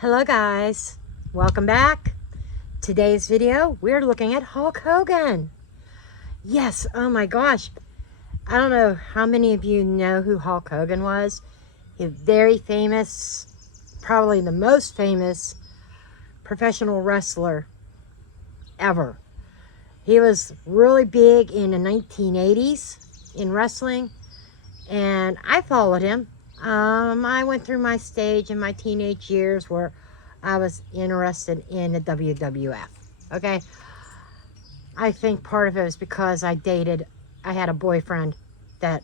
Hello guys, welcome back. Today's video, we're looking at Hulk Hogan. Yes, oh my gosh. I don't know how many of you know who Hulk Hogan was. He's very famous, probably the most famous professional wrestler ever. He was really big in the 1980s in wrestling, and I followed him. I went through my stage in my teenage years where I was interested in the WWF. Okay. I think part of it was because I had a boyfriend that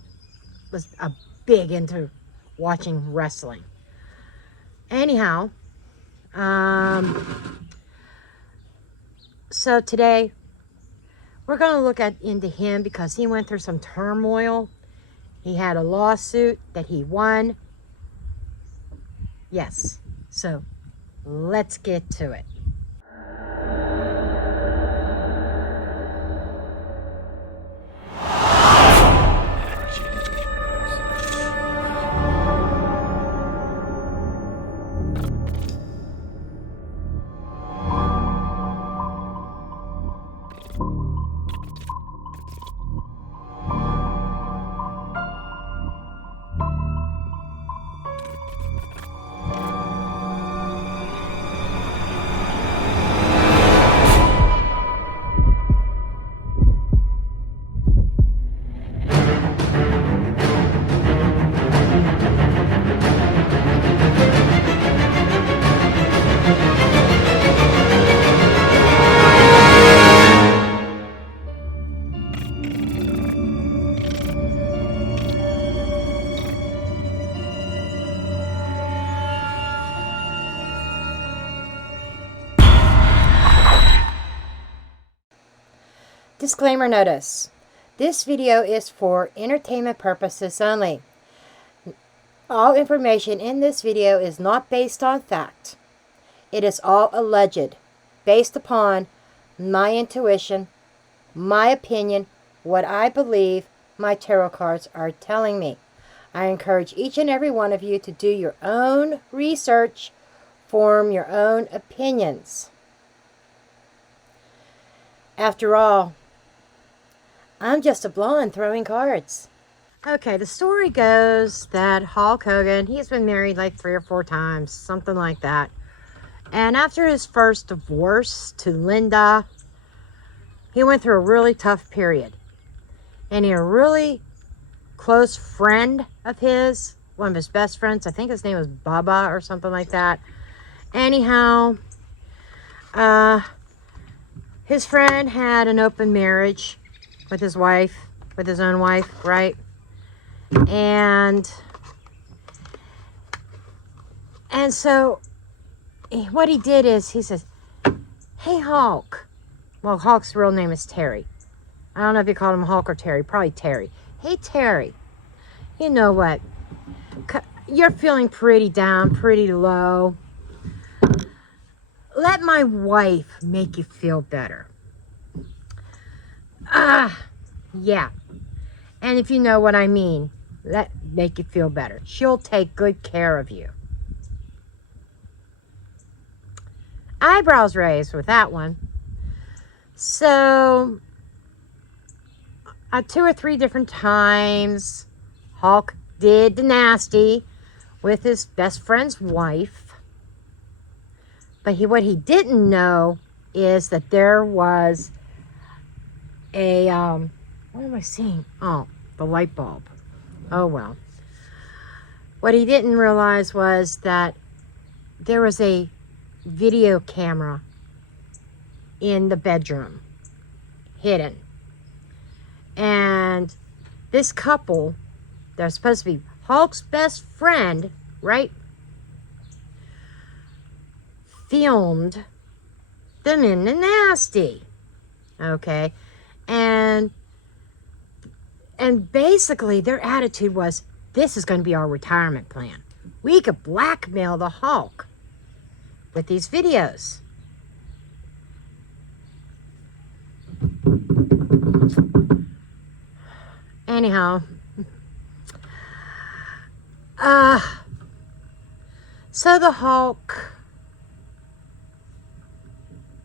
was big into watching wrestling. Anyhow, so today we're going to look into him because he went through some turmoil. He had a lawsuit that he won. Yes. So let's get to it. Disclaimer notice. This video is for entertainment purposes only. All information in this video is not based on fact. It is all alleged, based upon my intuition, my opinion, what I believe my tarot cards are telling me. I encourage each and every one of you to do your own research, form your own opinions. After all, I'm just a blonde throwing cards. Okay, the story goes that Hulk Hogan, he's been married like 3 or 4 times, something like that. And after his first divorce to Linda, he went through a really tough period. And a really close friend of his, one of his best friends, I think his name was Bubba or something like that. Anyhow, his friend had an open marriage with his wife, with his own wife, right? And so what he did is he says, "Hey, Hulk." Well, Hulk's real name is Terry. I don't know if you call him Hulk or Terry. Probably Terry. "Hey, Terry, you know what? You're feeling pretty down, pretty low. Let my wife make you feel better." Yeah. And if you know what I mean, make you feel better. She'll take good care of you. Eyebrows raised with that one. So, 2 or 3 different times, Hulk did the nasty with his best friend's wife. But what he didn't know is that there was a, what am I seeing? Oh, the light bulb. Oh, well. What he didn't realize was that there was a video camera in the bedroom, hidden. And this couple, they're supposed to be Hulk's best friend, right? Filmed them in the nasty. Okay. And basically their attitude was, this is going to be our retirement plan. We could blackmail the Hulk with these videos. Anyhow, so the Hulk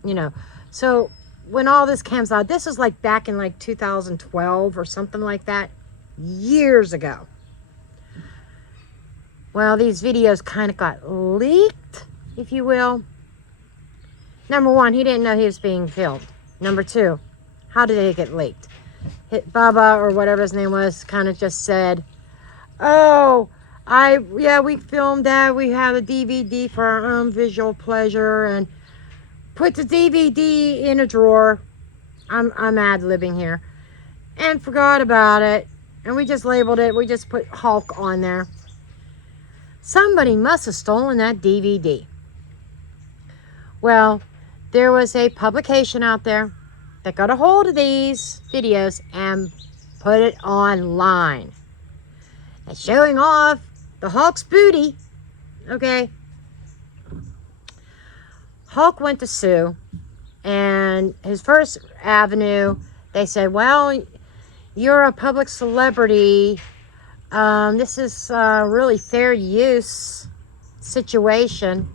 you know. So when all this comes out, this is like back in like 2012 or something like that, years ago. Well, these videos kind of got leaked, if you will. Number one, he didn't know he was being filmed. Number two, how did they get leaked? Bubba, or whatever his name was, kind of just said, oh, we filmed that. We have a DVD for our own visual pleasure, and put the DVD in a drawer. I'm ad-libbing here. And forgot about it. And we just labeled it. We just put Hulk on there. Somebody must have stolen that DVD. Well, there was a publication out there that got a hold of these videos and put it online. And showing off the Hulk's booty. Okay. Hulk went to sue. And his first avenue, they said, well, you're a public celebrity. This is a really fair use situation.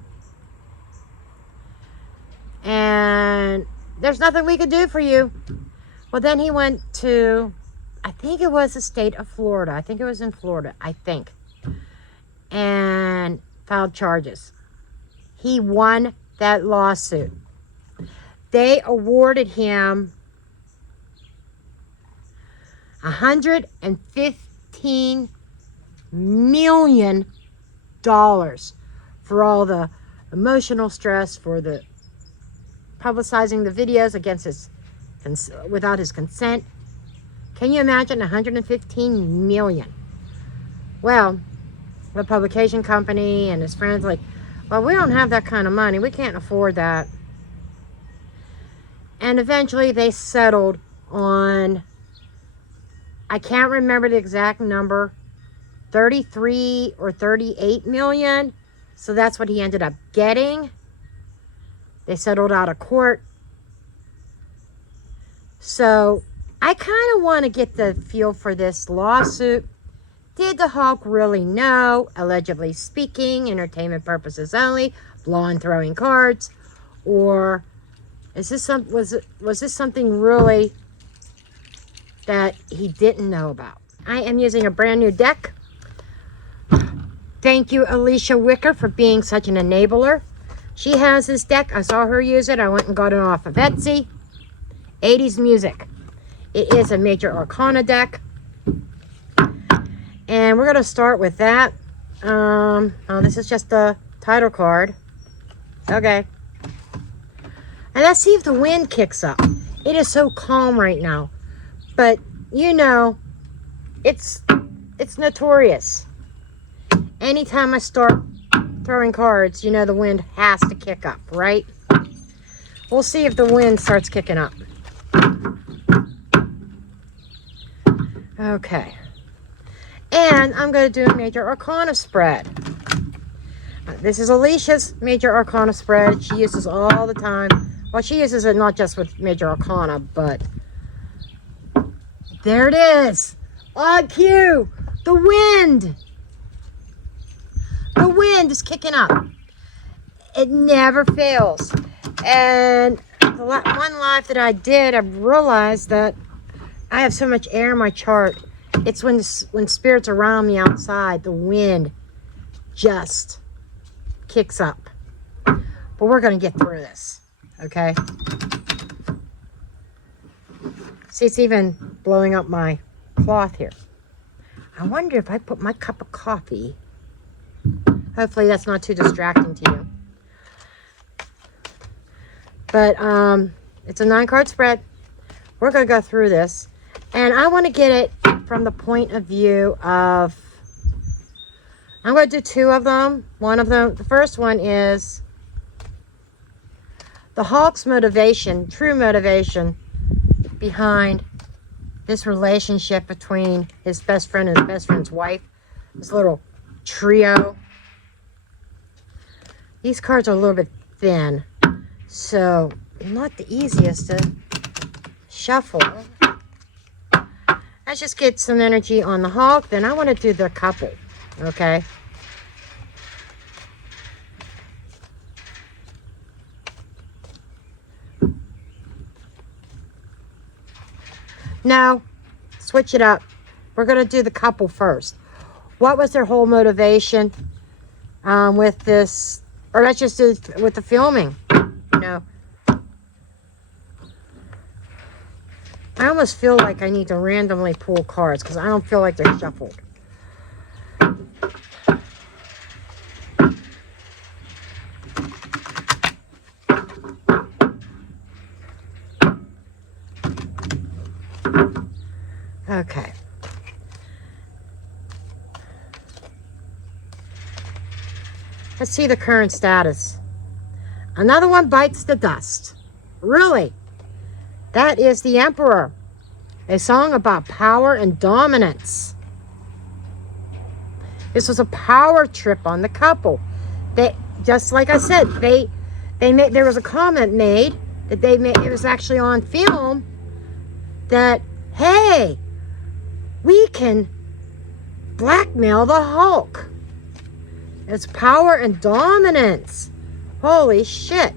And there's nothing we could do for you. Well, then he went to, I think it was the state of Florida. I think it was in Florida, I think. And filed charges. He won that lawsuit. They awarded him $115 million for all the emotional stress, for the publicizing the videos without his consent. Can you imagine? $115 million. Well, the publication company and his friends like, well, we don't have that kind of money. We can't afford that. And eventually they settled on, I can't remember the exact number, 33 or 38 million. So that's what he ended up getting. They settled out of court. So I kind of want to get the feel for this lawsuit. Did the Hulk really know, allegedly speaking, entertainment purposes only, blowing, throwing cards, or is this was this something really that he didn't know about? I am using a brand new deck. Thank you, Alicia Wicker, for being such an enabler. She has this deck. I saw her use it. I went and got it off of Etsy. 80s music. It is a major arcana deck. And we're going to start with that. Oh, this is just the title card. Okay. And let's see if the wind kicks up. It is so calm right now. But, you know, it's notorious. Anytime I start throwing cards, you know the wind has to kick up, right? We'll see if the wind starts kicking up. Okay. And I'm going to do a major arcana spread. This is Alicia's major arcana spread. She uses all the time. Well, she uses it not just with major arcana, but there it is. On cue. The wind. The wind is kicking up. It never fails. And the one live that I did, I realized that I have so much air in my chart. It's when spirits around me outside, the wind just kicks up. But we're going to get through this, okay? See, it's even blowing up my cloth here. I wonder if I put my cup of coffee. Hopefully that's not too distracting to you. But it's a 9-card spread. We're going to go through this. And I want to get it from the point of view of, I'm going to do 2 of them. One of them, the first one is the Hulk's motivation, true motivation behind this relationship between his best friend and his best friend's wife. This little trio. These cards are a little bit thin, so not the easiest to shuffle. Let's just get some energy on the Hulk. Then I want to do the couple, okay? No, switch it up. We're going to do the couple first. What was their whole motivation with this? Or let's just do with the filming. You know, I almost feel like I need to randomly pull cards because I don't feel like they're shuffled. Okay. Let's see the current status. Another one bites the dust. Really? That is the Emperor. A song about power and dominance. This was a power trip on the couple. They, just like I said, they made, there was a comment made that they made, it was actually on film, that, hey, we can blackmail the Hulk. It's power and dominance. Holy shit.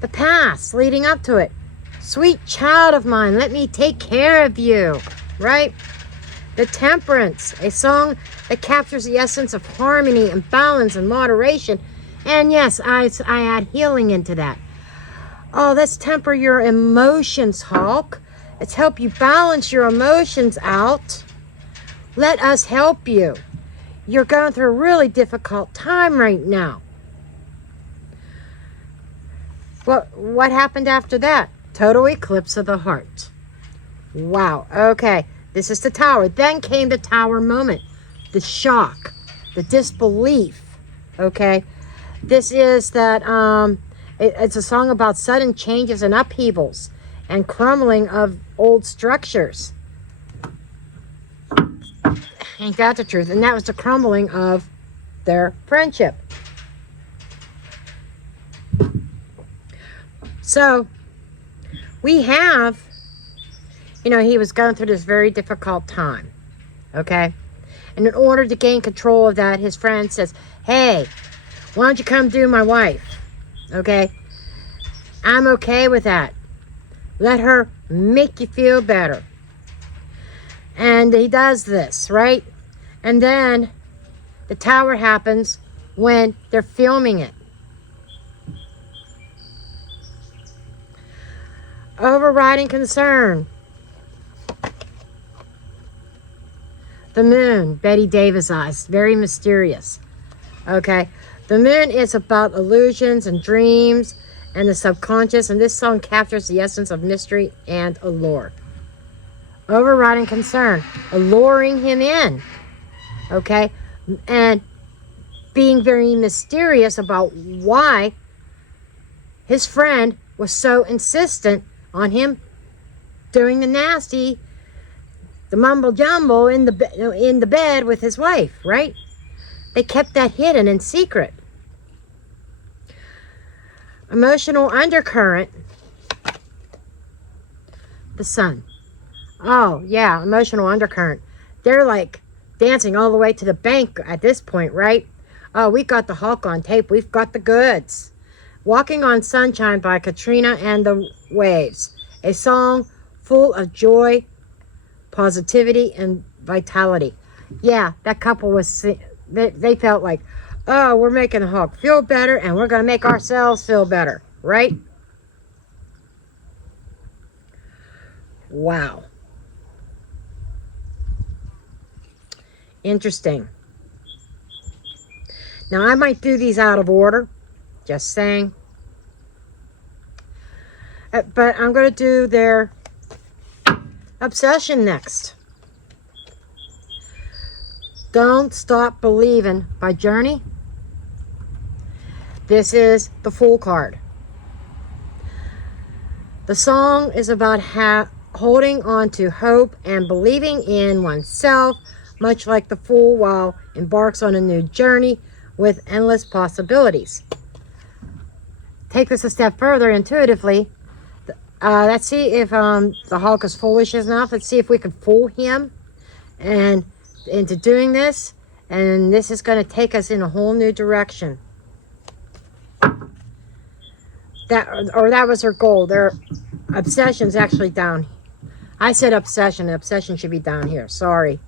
The past leading up to it. Sweet child of mine, let me take care of you. Right? The Temperance, a song that captures the essence of harmony and balance and moderation. And yes, I add healing into that. Oh, let's temper your emotions, Hulk. Let's help you balance your emotions out. Let us help you. You're going through a really difficult time right now. What happened after that? Total eclipse of the heart. Wow. Okay. This is the Tower. Then came the Tower moment. The shock. The disbelief. Okay. This is that, it's a song about sudden changes and upheavals and crumbling of old structures. Ain't that the truth? And that was the crumbling of their friendship. So, we have, you know, he was going through this very difficult time. Okay? And in order to gain control of that, his friend says, hey, why don't you come do my wife? Okay? I'm okay with that. Let her make you feel better. And he does this, right? And then the Tower happens when they're filming it. Overriding concern. The Moon, Betty Davis eyes, very mysterious. Okay, the Moon is about illusions and dreams and the subconscious, and this song captures the essence of mystery and allure. Overriding concern, alluring him in. Okay, and being very mysterious about why his friend was so insistent on him doing the nasty, the mumble jumble in the bed with his wife, right? They kept that hidden and secret. Emotional undercurrent. The Sun. Oh, yeah, emotional undercurrent. They're like dancing all the way to the bank at this point, right? Oh, we got the Hulk on tape. We've got the goods. Walking on Sunshine by Katrina and the Waves. A song full of joy, positivity, and vitality. Yeah, that couple was, they felt like, oh, we're making the Hulk feel better and we're going to make ourselves feel better, right? Wow. Interesting. Now, I might do these out of order. Just saying. But I'm going to do their obsession next. Don't Stop Believing by Journey. This is the Fool card. The song is about holding on to hope and believing in oneself, much like the Fool while embarks on a new journey with endless possibilities. Take this a step further intuitively. Let's see if the Hulk is foolish enough. Let's see if we can fool him and into doing this. And this is going to take us in a whole new direction. That was her goal. Obsession's actually down. I said obsession. Obsession should be down here. Sorry.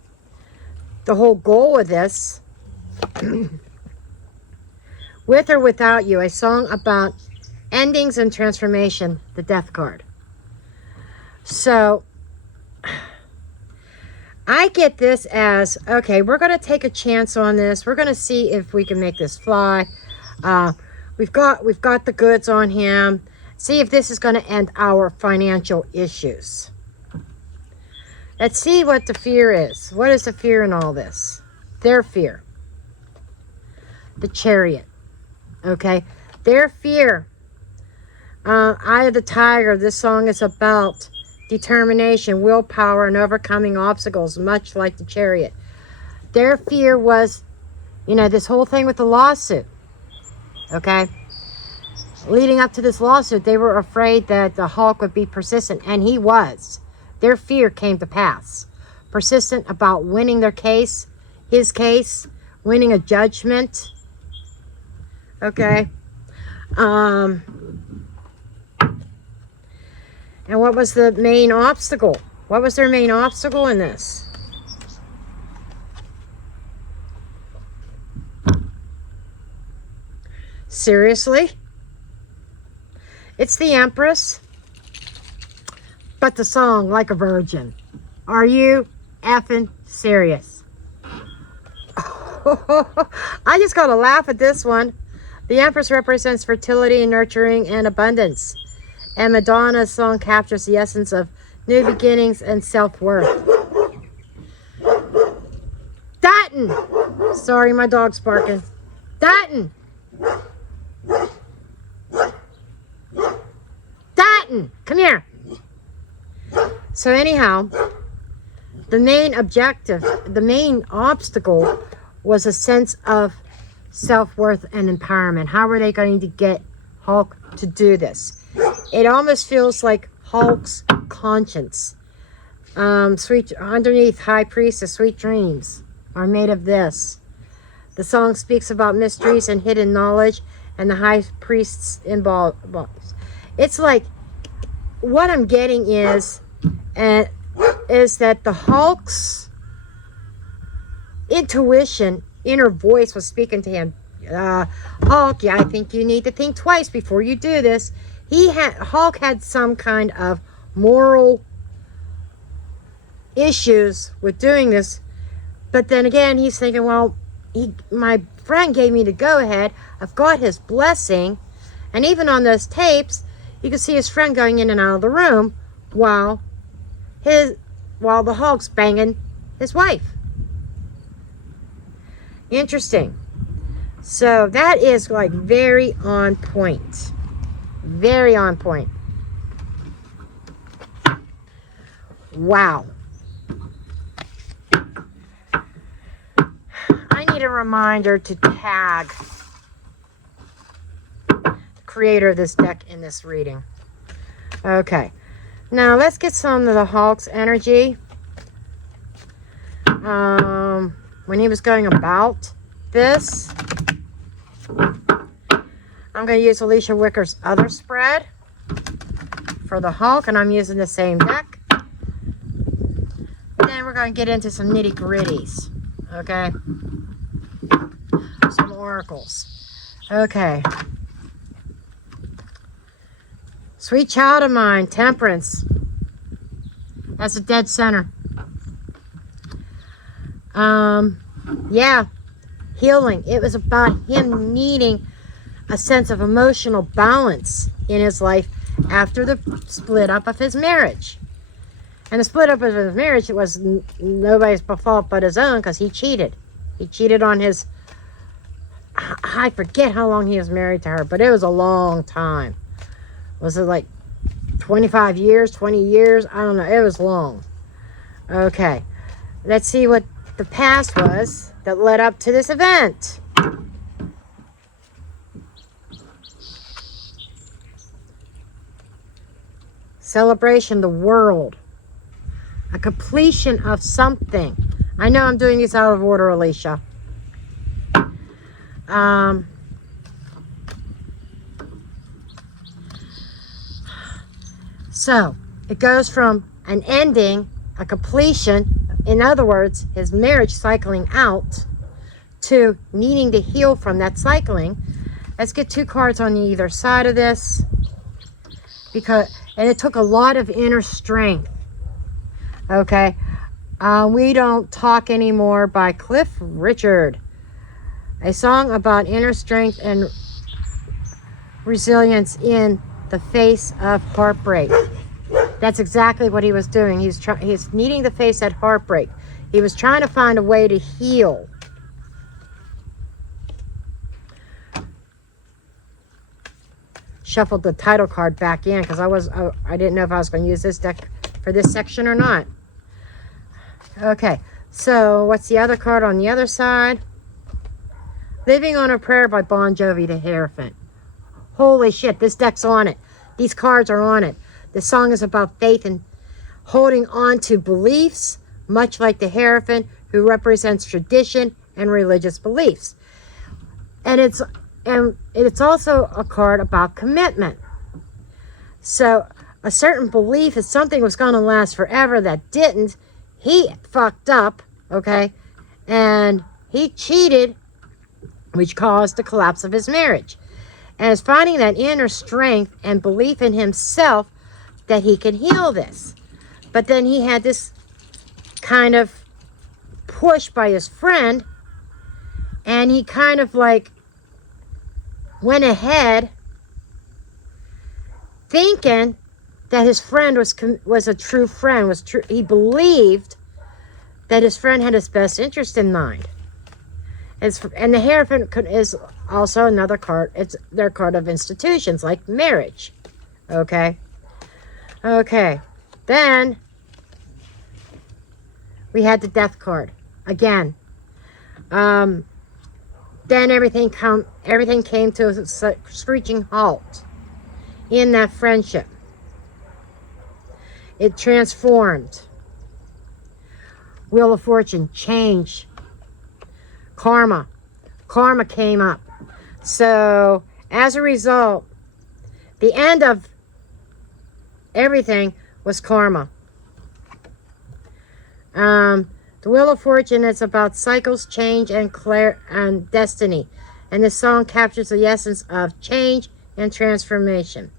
The whole goal of this, With or Without You, a song about endings and transformation, the Death card. So, I get this as, okay, we're going to take a chance on this. We're going to see if we can make this fly. We've got the goods on him. See if this is going to end our financial issues. Let's see what the fear is. What is the fear in all this? Their fear. The Chariot. Okay? Their fear. Eye of the Tiger. This song is about determination, willpower, and overcoming obstacles, much like the Chariot. Their fear was, you know, this whole thing with the lawsuit. Okay? Leading up to this lawsuit, they were afraid that the Hulk would be persistent, and he was. Their fear came to pass. Persistent about winning their case, his case, winning a judgment. Okay? And what was the main obstacle? What was their main obstacle in this? Seriously? It's the Empress. But the song, Like a Virgin. Are you effing serious? I just got to laugh at this one. The Empress represents fertility, nurturing, and abundance. And Madonna's song captures the essence of new beginnings and self-worth. Dutton! Sorry, my dog's barking. Dutton! Dutton! Come here. So anyhow, the main objective, the main obstacle was a sense of self-worth and empowerment. How are they going to get Hulk to do this? It almost feels like Hulk's conscience. Sweet underneath High Priestess, sweet dreams are made of this. The song speaks about mysteries and hidden knowledge, and the High Priest's involved. It's like what I'm getting is that the Hulk's intuition, inner voice was speaking to him. Hulk, yeah, I think you need to think twice before you do this. Hulk had some kind of moral issues with doing this, but then again, he's thinking, well, my friend gave me the go-ahead. I've got his blessing, and even on those tapes, you can see his friend going in and out of the room while the Hulk's banging his wife. Interesting. So that is like very on point. Very on point. Wow. I need a reminder to tag the creator of this deck in this reading. Okay. Now let's get some of the Hulk's energy. When he was going about this, I'm going to use Alicia Wicker's other spread for the Hulk, and I'm using the same deck. Then we're going to get into some nitty-gritties, okay? Some oracles. Okay. Sweet child of mine, Temperance. That's a dead center. Yeah, healing. It was about him needing a sense of emotional balance in his life after the split up of his marriage. And the split up of his marriage, it was nobody's fault but his own, because he cheated. He cheated on his, I forget how long he was married to her, but it was a long time. Was it like 25 years, 20 years? I don't know. It was long. Okay. Let's see what the past was that led up to this event. Celebration, the world. A completion of something. I know I'm doing these out of order, Alicia. So it goes from an ending, a completion, in other words, his marriage cycling out, to needing to heal from that cycling. Let's get 2 cards on either side of this, and it took a lot of inner strength. Okay, We Don't Talk Anymore by Cliff Richard, a song about inner strength and resilience in the face of heartbreak. That's exactly what he was doing. He's needing to face that heartbreak. He was trying to find a way to heal. Shuffled the title card back in because I didn't know if I was going to use this deck for this section or not. Okay, so what's the other card on the other side? Living on a Prayer by Bon Jovi, the Hierophant. Holy shit, this deck's on it. These cards are on it. This song is about faith and holding on to beliefs, much like the Hierophant, who represents tradition and religious beliefs. And it's also a card about commitment. So a certain belief that something was going to last forever that didn't, he fucked up, okay? And he cheated, which caused the collapse of his marriage. And it's finding that inner strength and belief in himself that he can heal this. But then he had this kind of push by his friend, and he kind of like went ahead thinking that his friend was a true friend, he believed that his friend had his best interest in mind. And the Hierophant is also another card. It's their card of institutions, like marriage. Okay. Then we had the Death card again. Then everything came to a screeching halt in that friendship. It transformed. Wheel of Fortune, change. Karma came up. So as a result, the end of everything was karma. The Wheel of Fortune is about cycles, change, and destiny. And this song captures the essence of change and transformation.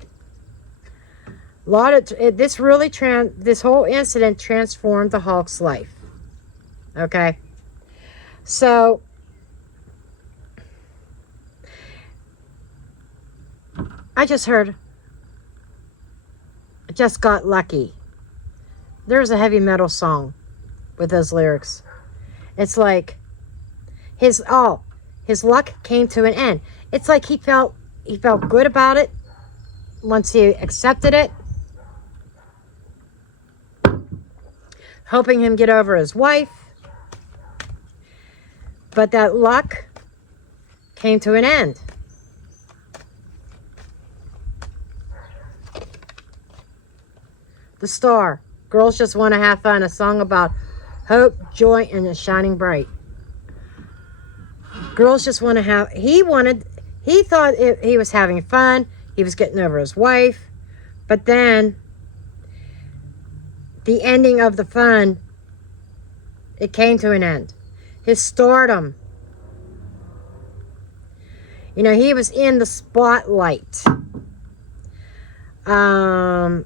This whole incident transformed the Hulk's life. Okay. So I just got lucky. There's a heavy metal song with those lyrics. It's like his luck came to an end. It's like he felt good about it once he accepted it, helping him get over his wife. But that luck came to an end. The Star. Girls Just Want to Have Fun. A song about hope, joy, and a shining bright. Girls just want to have... He thought he was having fun. He was getting over his wife. But then, the ending of the fun, it came to an end. His stardom. You know, he was in the spotlight. I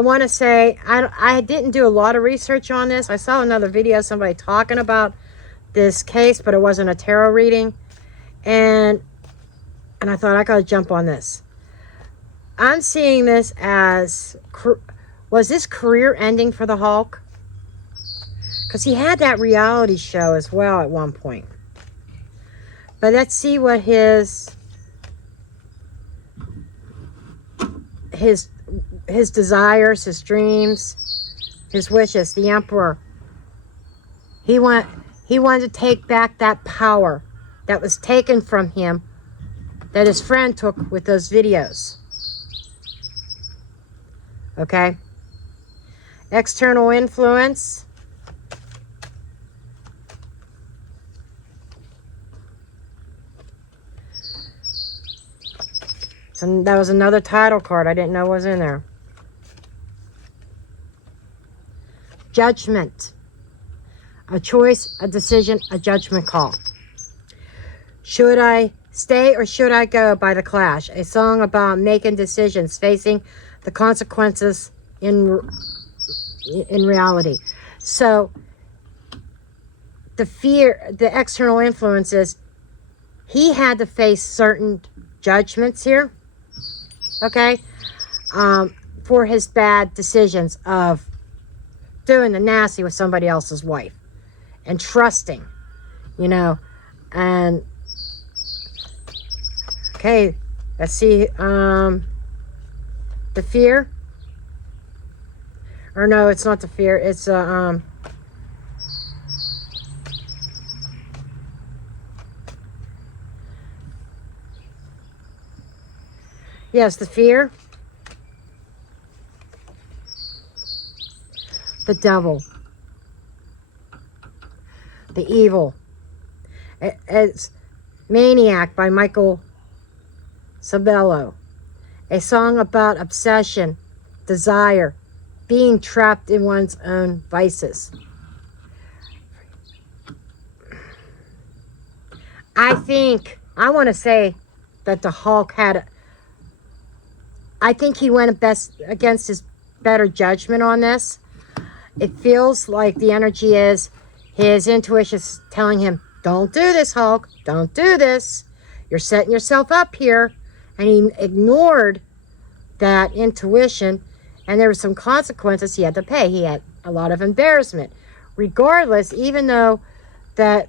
want to say, I didn't do a lot of research on this. I saw another video, somebody talking about this case, but it wasn't a tarot reading. And I thought, I got to jump on this. I'm seeing this as, was this career ending for the Hulk? Because he had that reality show as well at one point. But let's see what his desires, his dreams, his wishes. The Emperor. He wanted to take back that power that was taken from him, that his friend took with those videos. Okay? External influence. So that was another title card I didn't know was in there. Judgment. A choice, a decision, a judgment call. Should I stay or should I go by The Clash? A song about making decisions, facing the consequences in reality. So the fear, the external influences, he had to face certain judgments here, okay, for his bad decisions of doing the nasty with somebody else's wife and trusting, you know. And okay, let's see, the fear, or no, it's not the fear, it's yes, the fear, the devil, the evil. It's Maniac by Michael Sabello. A song about obsession, desire, being trapped in one's own vices. I want to say that the Hulk I think he went against his better judgment on this. It feels like the energy is, his intuition is telling him, don't do this, Hulk. Don't do this. You're setting yourself up here. And he ignored that intuition. And there were some consequences he had to pay. He had a lot of embarrassment. Regardless, even though that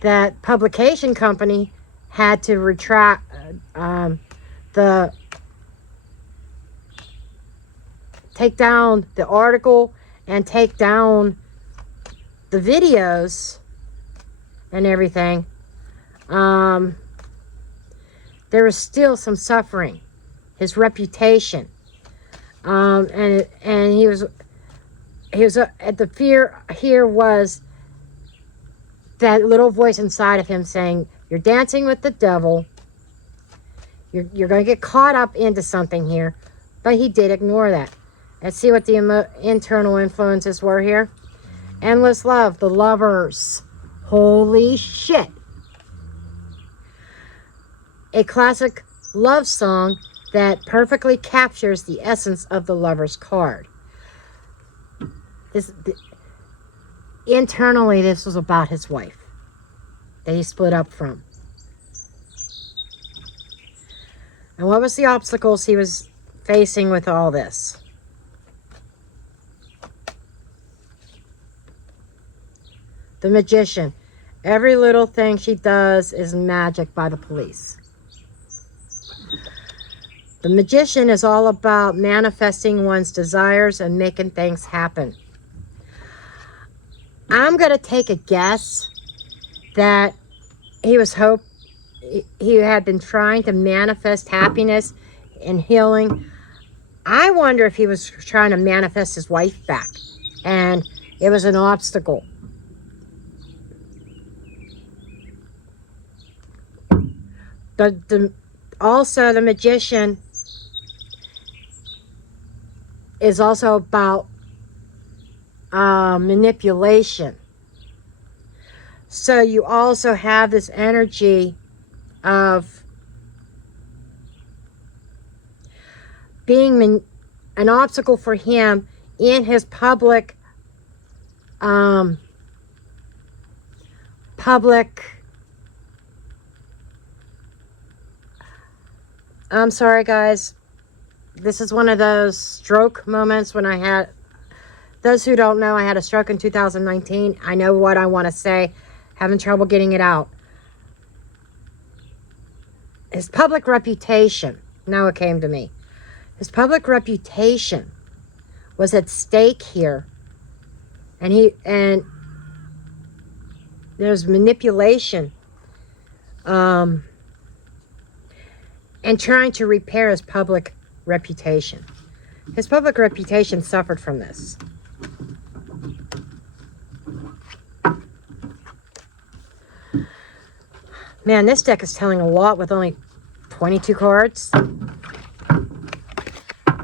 that publication company had to retract take down the article and take down the videos and everything, there was still some suffering. His reputation, and he was at the fear here was that little voice inside of him saying, you're dancing with the devil, you're going to get caught up into something here. But he did ignore that. Let's see what the internal influences were here. Endless Love, The Lovers. Holy shit. A classic love song that perfectly captures the essence of the Lover's card. Internally, this was about his wife that he split up from. And what was the obstacles he was facing with all this? The Magician. Every little thing she does is magic by the police. The Magician is all about manifesting one's desires and making things happen. I'm going to take a guess that he had been trying to manifest happiness and healing. I wonder if he was trying to manifest his wife back and it was an obstacle. Also, the Magician is also about manipulation. So you also have this energy of being an obstacle for him in his public I'm sorry guys, this is one of those stroke moments when I had, those who don't know, I had a stroke in 2019. I know what I want to say, having trouble getting it out. His public reputation, now it came to me. His public reputation was at stake here. And there's manipulation. And trying to repair his public reputation. His public reputation suffered from this. Man, this deck is telling a lot with only 22 cards.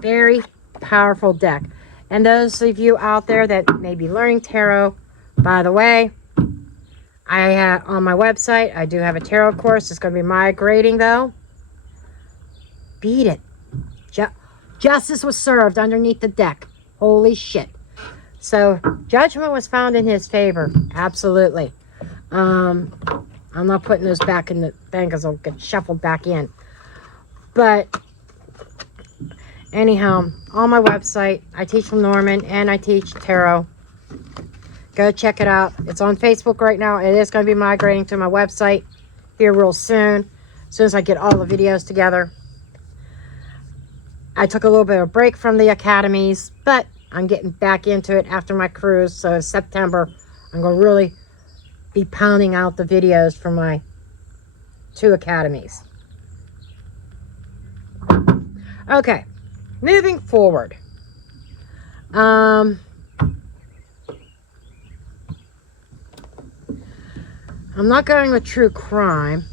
Very powerful deck. And those of you out there that may be learning tarot, by the way, I have on my website, I do have a tarot course. It's going to be my grading, though. Beat it. Justice was served underneath the deck. Holy shit. So, judgment was found in his favor. Absolutely. I'm not putting those back in the thing because they'll get shuffled back in. But, anyhow, on my website, I teach Lenormand and I teach tarot. Go check it out. It's on Facebook right now. It is going to be migrating to my website here real soon. As soon as I get all the videos together. I took a little bit of a break from the academies, but I'm getting back into it after my cruise. So September, I'm going to really be pounding out the videos for my 2 academies. Okay, moving forward. I'm not going with true crime.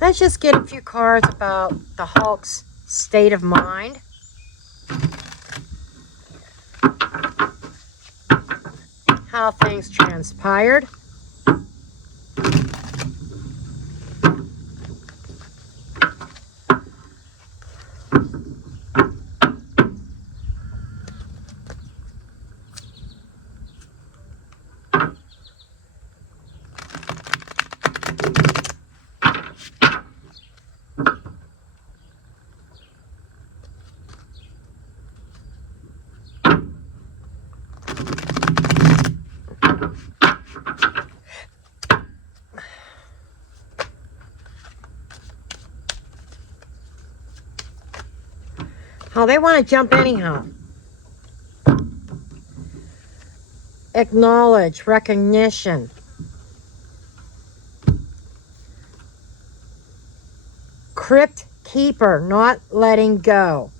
Let's just get a few cards about the Hulk's state of mind. How things transpired. How they want to jump anyhow. Acknowledge, recognition. Crypt keeper, not letting go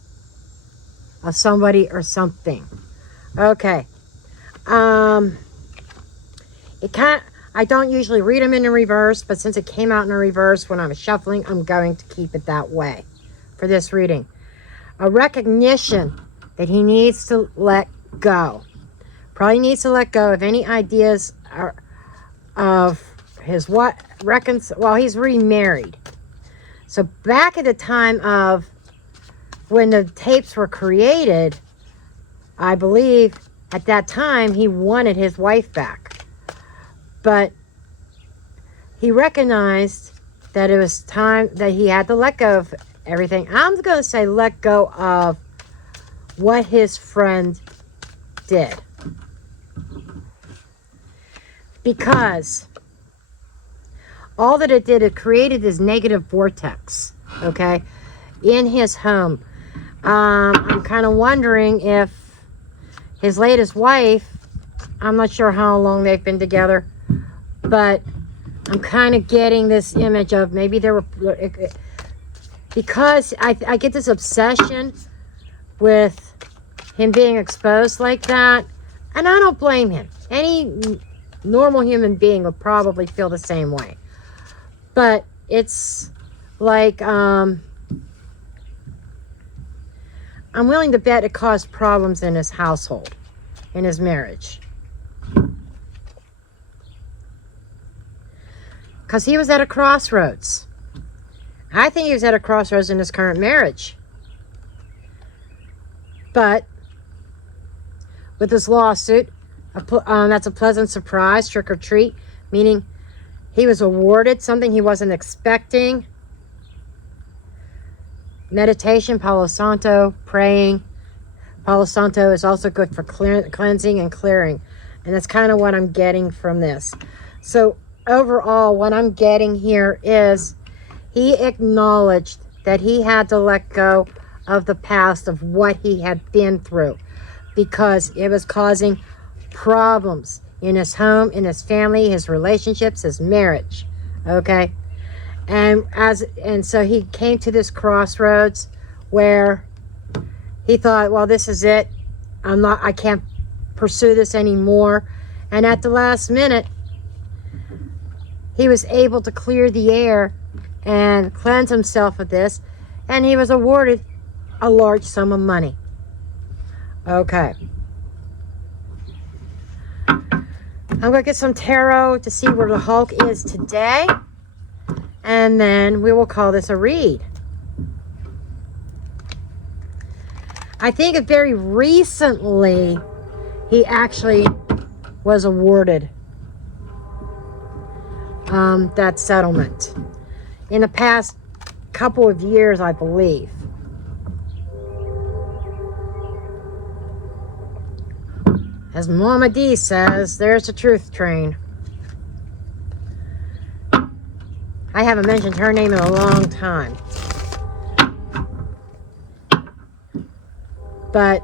of somebody or something. Okay. I don't usually read them in the reverse, but since it came out in the reverse when I was shuffling, I'm going to keep it that way for this reading. A recognition that he needs to let go. Probably needs to let go of any ideas of his well, he's remarried. So back at the time of when the tapes were created, I believe at that time he wanted his wife back. But he recognized that it was time that he had to let go of everything. I'm going to say let go of what his friend did. Because all that it did, it created this negative vortex, okay, in his home. I'm kind of wondering if his latest wife, I'm not sure how long they've been together, but I'm kind of getting this image of maybe there were, because I get this obsession with him being exposed like that, and I don't blame him. Any normal human being would probably feel the same way. But it's like, I'm willing to bet it caused problems in his household, in his marriage. Because he was at a crossroads. I think he was at a crossroads in his current marriage. But with this lawsuit, that's a pleasant surprise, trick or treat, meaning he was awarded something he wasn't expecting. Meditation, Palo Santo, praying. Palo Santo is also good for cleansing and clearing. And that's kind of what I'm getting from this. So overall, what I'm getting here is he acknowledged that he had to let go of the past of what he had been through because it was causing problems in his home, in his family, his relationships, his marriage. Okay? And so he came to this crossroads where he thought, well, this is it. I can't pursue this anymore. And at the last minute, he was able to clear the air and cleanse himself of this, and he was awarded a large sum of money. Okay. I'm going to get some tarot to see where the Hulk is today, and then we will call this a read. I think very recently he actually was awarded that settlement. In the past couple of years, I believe. As Mama D says, there's the truth train. I haven't mentioned her name in a long time. But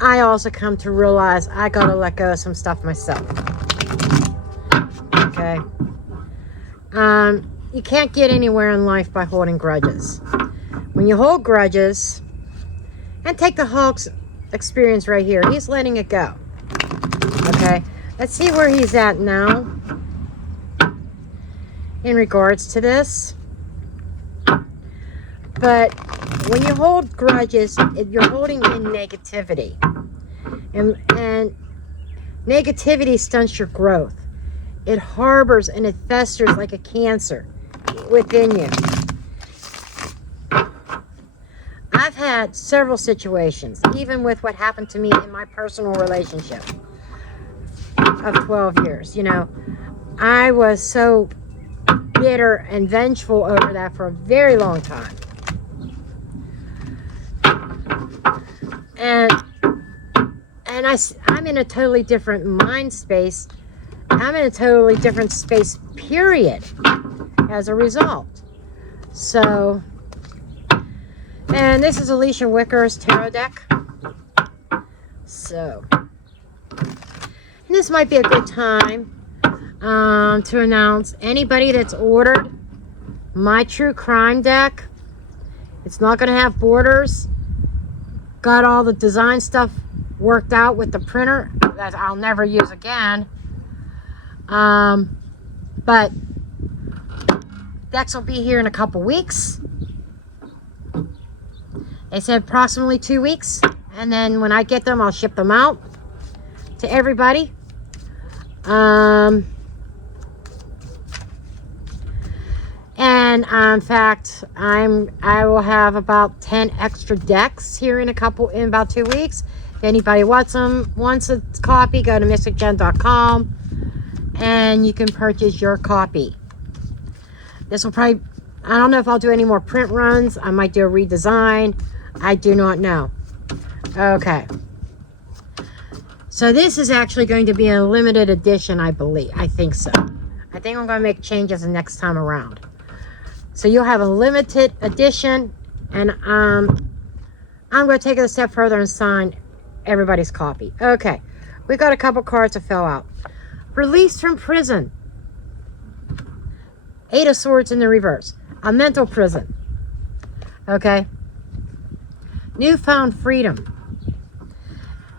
I also come to realize I gotta let go of some stuff myself. Okay? You can't get anywhere in life by holding grudges. When you hold grudges, and take the Hulk's experience right here, he's letting it go. Okay? Let's see where he's at now in regards to this. But when you hold grudges, you're holding in negativity. And negativity stunts your growth. It harbors and it festers like a cancer within you. I've had several situations, even with what happened to me in my personal relationship of 12 years. You know, I was so bitter and vengeful over that for a very long time. And I'm in a totally different mind space. I'm in a totally different space, period, as a result. So, and this is Alicia Wicker's tarot deck. So, this might be a good time to announce anybody that's ordered my True Crime deck. It's not going to have borders. Got all the design stuff worked out with the printer that I'll never use again. But decks will be here in a couple weeks. They said approximately 2 weeks, and then when I get them, I'll ship them out to everybody. And in fact, I will have about 10 extra decks here in about 2 weeks. If anybody wants a copy, go to mysticjen.com and you can purchase your copy. This will probably, I don't know if I'll do any more print runs. I might do a redesign. I do not know. Okay. So this is actually going to be a limited edition, I believe. I think so. I think I'm going to make changes the next time around. So you'll have a limited edition, and I'm going to take it a step further and sign everybody's copy. Okay, we got a couple cards to fill out. Released from prison. 8 of Swords in the reverse. A mental prison. Okay. Newfound freedom.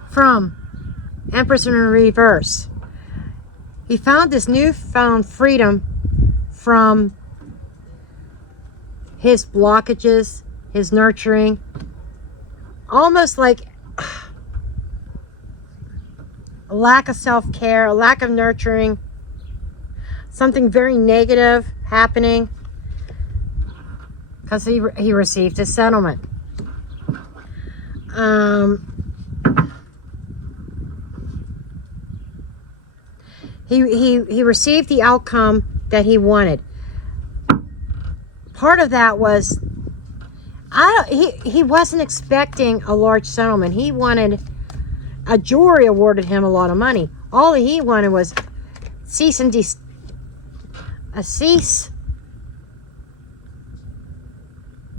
From Empress in reverse. He found this newfound freedom from his blockages, his nurturing, almost like a lack of self-care, a lack of nurturing, something very negative happening because he received his settlement. He received the outcome that he wanted. Part of that was, he wasn't expecting a large settlement. He wanted, a jury awarded him a lot of money. All he wanted was a cease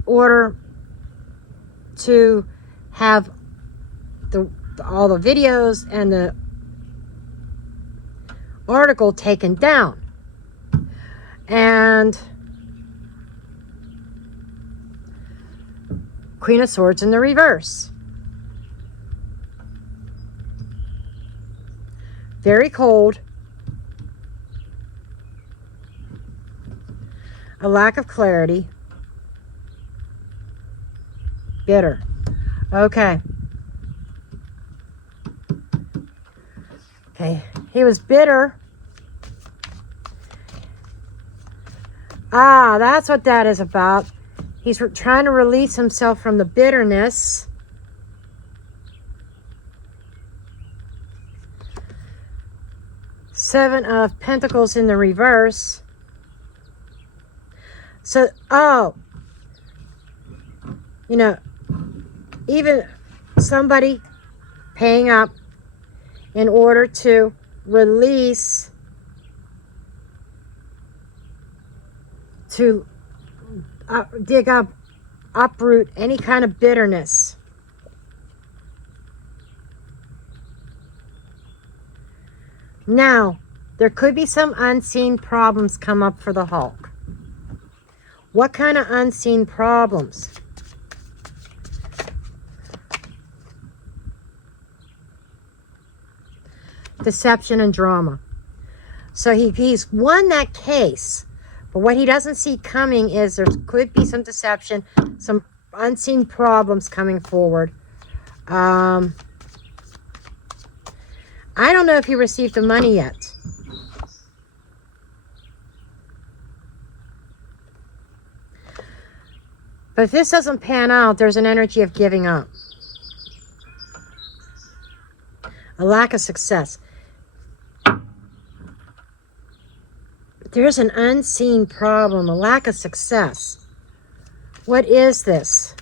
order to have all the videos and the article taken down. And Queen of Swords in the reverse. very cold, a lack of clarity, bitter. Okay. Okay, he was bitter. Ah, that's what that is about. He's trying to release himself from the bitterness. Seven of Pentacles in the reverse. So, oh, you know, even somebody paying up in order to release, to dig up, uproot any kind of bitterness. Now, there could be some unseen problems come up for the Hulk. What kind of unseen problems? Deception and drama. So he's won that case, but what he doesn't see coming is there could be some deception, some unseen problems coming forward. I don't know if he received the money yet. But if this doesn't pan out, there's an energy of giving up. A lack of success. There's an unseen problem, a lack of success. What is this?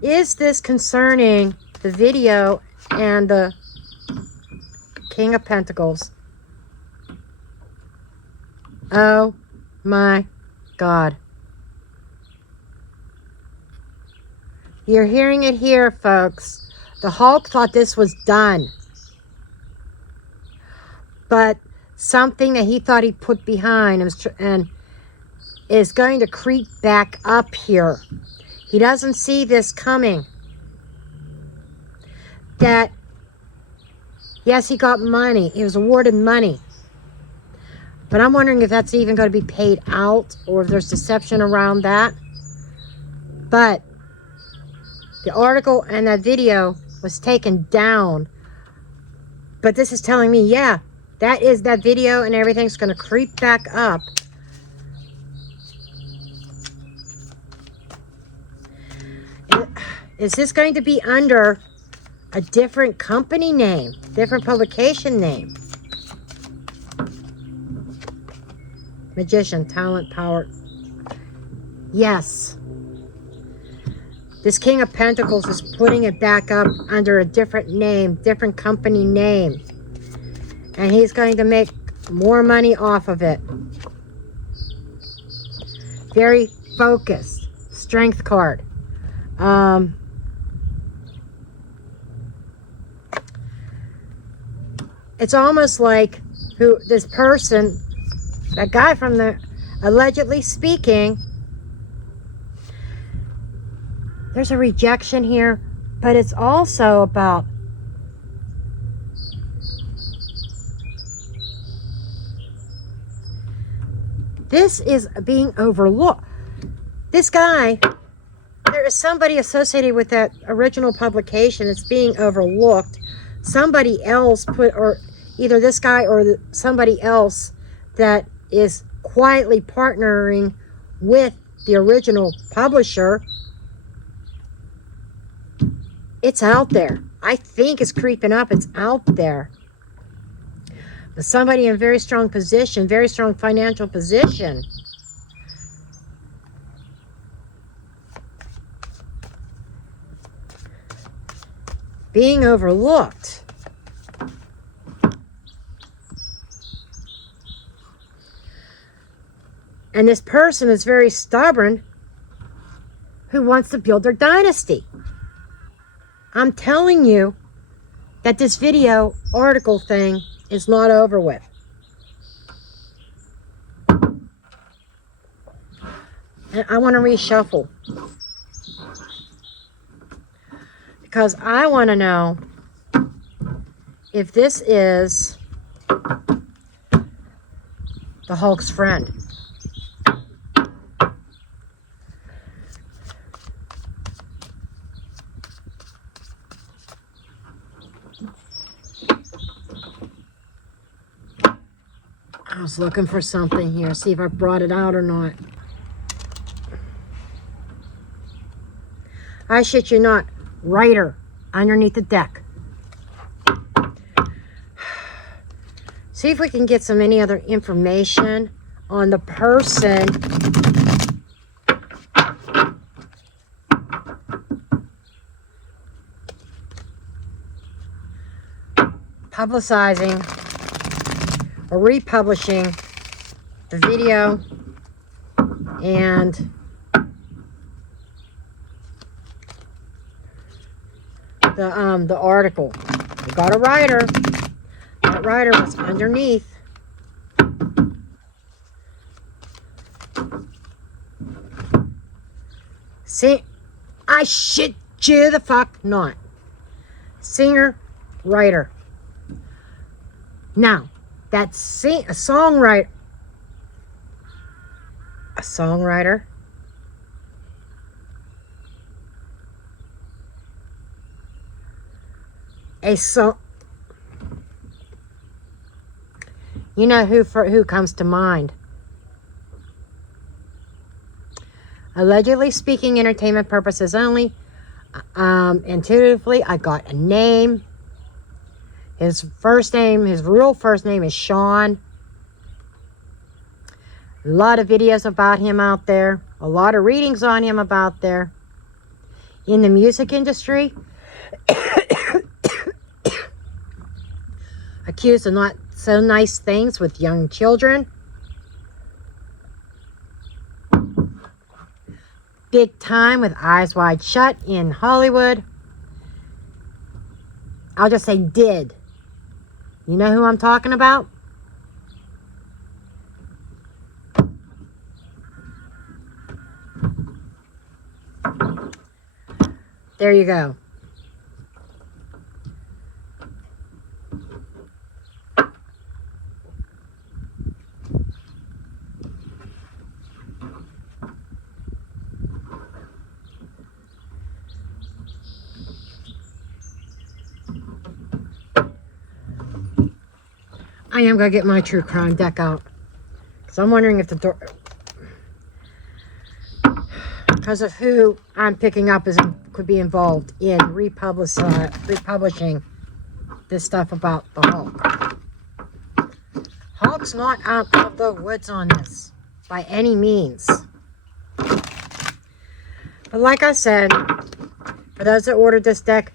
Is this concerning the video and the King of Pentacles? Oh my God. You're hearing it here, folks. The Hulk thought this was done. But something that he thought he put behind and is going to creep back up here. He doesn't see this coming. That, yes, he got money. He was awarded money. But I'm wondering if that's even going to be paid out or if there's deception around that. But the article and that video was taken down. But this is telling me, yeah, that video and everything's going to creep back up. Is this going to be under a different company name, different publication name? Magician, talent, power. Yes. This King of Pentacles is putting it back up under a different name, different company name. And he's going to make more money off of it. Very focused. Strength card. It's almost like this person, that guy from the allegedly speaking, there's a rejection here, but it's also about this is being overlooked. This guy, there is somebody associated with that original publication that's being overlooked. Somebody else or either this guy or somebody else that is quietly partnering with the original publisher. It's out there. I think it's creeping up. It's out there. But somebody in very strong position, very strong financial position. Being overlooked. And this person is very stubborn who wants to build their dynasty. I'm telling you that this video article thing is not over with. And I want to reshuffle. Because I want to know if this is the Hulk's friend. I was looking for something here, see if I brought it out or not. I shit you not, writer underneath the deck. See if we can get any other information on the person publicizing or republishing the video and the article. We got a writer. That writer was underneath. See, I shit you the fuck not. Singer, writer. Now, that's a songwriter. A songwriter. A song. You know who comes to mind? Allegedly speaking, entertainment purposes only. Intuitively, I got a name. His real first name is Sean. A lot of videos about him out there. A lot of readings on him about there. In the music industry. Accused of not so nice things with young children. Big time with Eyes Wide Shut in Hollywood. I'll just say did. You know who I'm talking about? There you go. I am going to get my true crime deck out. Because I'm wondering if the door... Because of who I'm picking up could be involved in republishing this stuff about the Hulk. Hulk's not out of the woods on this. By any means. But like I said, for those that ordered this deck,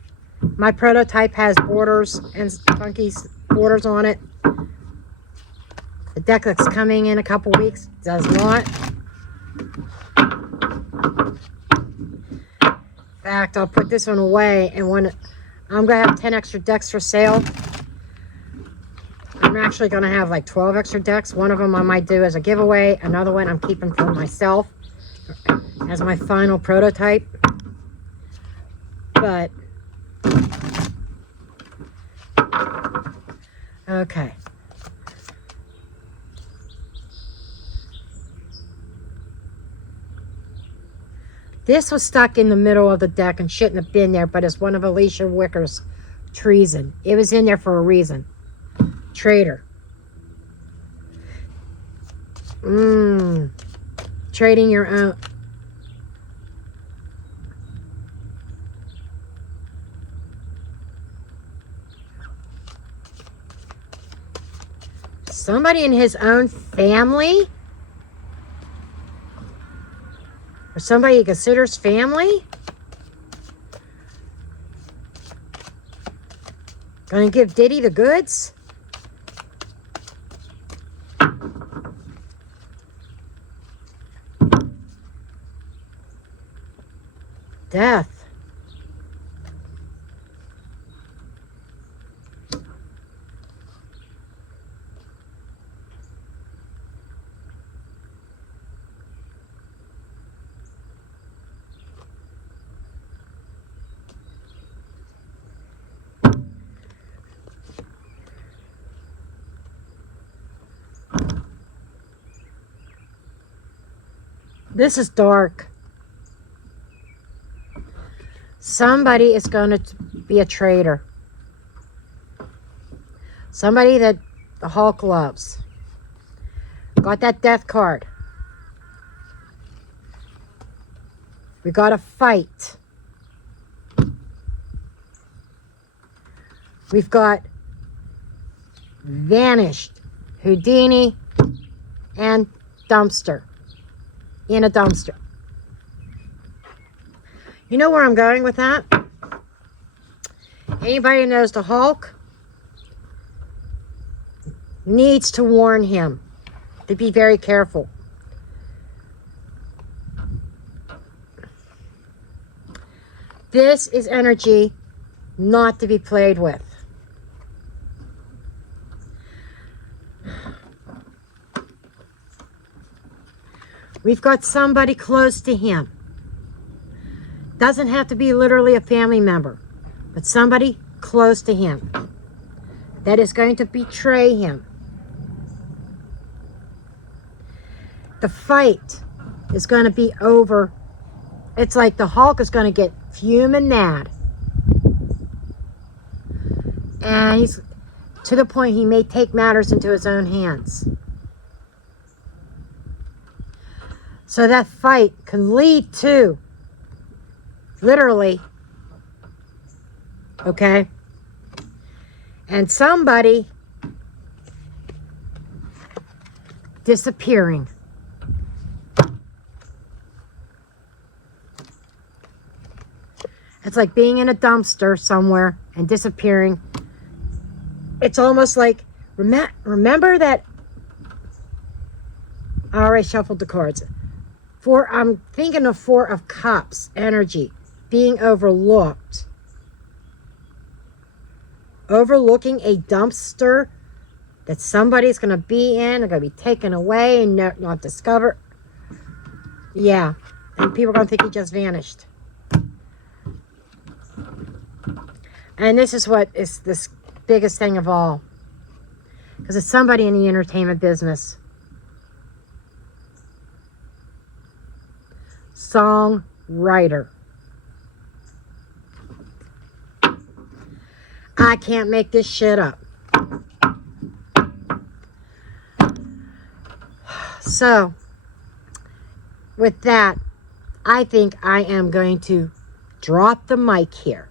my prototype has borders and funky borders on it. The deck that's coming in a couple weeks does not. In fact, I'll put this one away, and when I'm going to have 10 extra decks for sale. I'm actually going to have like 12 extra decks. One of them I might do as a giveaway. Another one I'm keeping for myself as my final prototype. But, okay. This was stuck in the middle of the deck and shouldn't have been there, but it's one of Alicia Wicker's treason. It was in there for a reason. Traitor. Trading your own. Somebody in his own family? Or somebody he considers family? Gonna give Diddy the goods? Death. This is dark. Somebody is going to be a traitor. Somebody that the Hulk loves. Got that death card. We got to fight. We've got vanished, Houdini, and dumpster. In a dumpster. You know where I'm going with that? Anybody who knows the Hulk needs to warn him to be very careful. This is energy not to be played with. We've got somebody close to him. Doesn't have to be literally a family member, but somebody close to him that is going to betray him. The fight is going to be over. It's like the Hulk is going to get fuming mad. And he's to the point he may take matters into his own hands. So that fight can lead to, literally, okay, and somebody disappearing. It's like being in a dumpster somewhere and disappearing. It's almost like, remember that, I already shuffled the cards. I'm thinking of Four of Cups energy, being overlooked. Overlooking a dumpster that somebody's going to be in, they're going to be taken away and not discovered. Yeah, and people are going to think he just vanished. And this is what is this biggest thing of all. Because it's somebody in the entertainment business. Songwriter. I can't make this shit up. So, with that, I think I am going to drop the mic here.